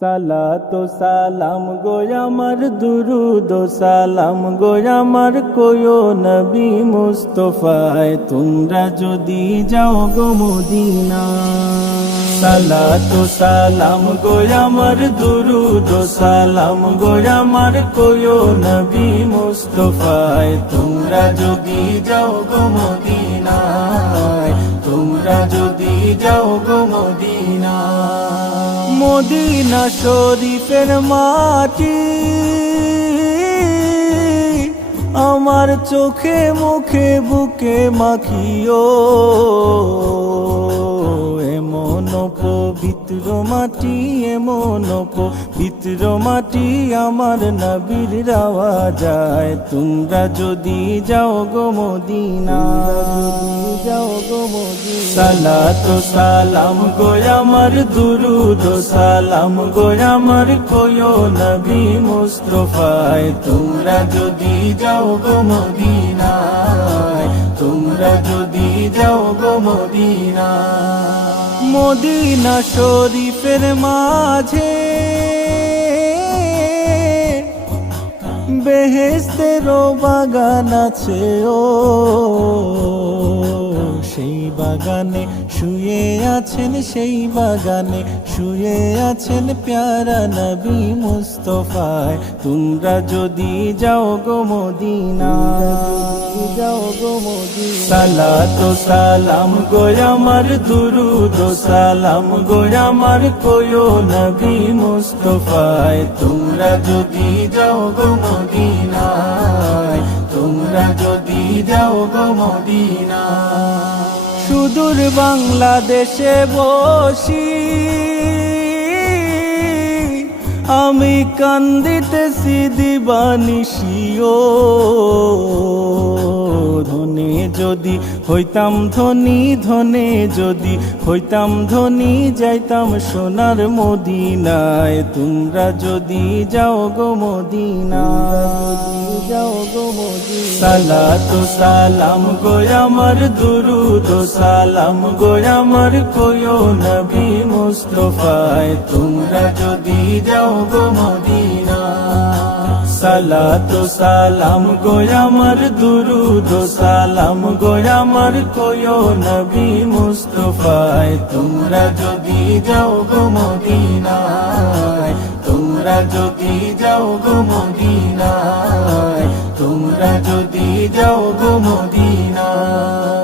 সালাতু সালাম গো আমার দুরুদ সালাম গো আমার কোয়ো নবী মুস্তাফায় তোমরা যদি যাও গো মদিনা। সালাতু সালাম গো আমার দুরুদ সালাম গো আমার কোয়ো নবী মুস্তাফায় তোমরা যদি যাও গো মদিনায়, তোমরা যদি যাও গো মদিনা। মদিনা শরীফের মাটি আমার চোখে মুখে বুকে মাখিও, এমন পবিত্র মাটি, এমন পবিত্র মাটি আমার নবীর রাওয়া যায়। তোমরা যদি যাও গো মদিনা, যাও গো মদিনা। সালাতু সালাম গো আমার দুরুদ সালাম গো আমার কোয়ো নবী মুস্তাফায় তোমরা যদি যাও গো মদিনায়, তোমরা যদি যাও গো মদিনা। মদিনা শরীফের মাঝে বেহেশতেরও বাগান আছে ও, সেই বাগানে শুয়ে আছেন, সেই বাগানে শুয়ে আছেন প্যারা নবী মুস্তাফায় তোমরা যদি যাও গো মদিনা, যাও গো মদিনা। সালাতু সালাম গো আমার দুরুদ সালাম গো আমার কোয়ো নবী মুস্তাফায় তোমরা যদি যাও গো মদিনায়, তোমরা যদি যাও গো মদিনা। সুদূর বাংলাদেশে বসি আমি কান্দিতেছি দিবানিশিও, ধনে যদি হইতাম ধনী, ধনে যদি হইতাম ধনী যাইতাম সোনার মদিনায় তোমরা যদি যাও গো মদিনা, যাও গো মদিনা। সালাতু সালাম গো আমার দুরুদ সালাম গো আমার কোয়ো নবী মুস্তাফায় তোমরা যদি যাও গো মদিনা। সালাতু সালাম গো আমার দুরুদ সালাম গো আমার কোয়ো নবী মুস্তাফায় তোমরা যদি যাও গো মদিনায়, তোমরা যদি যাও গো মদিনায়, তোমরা যদি যাও গো মদিনায়।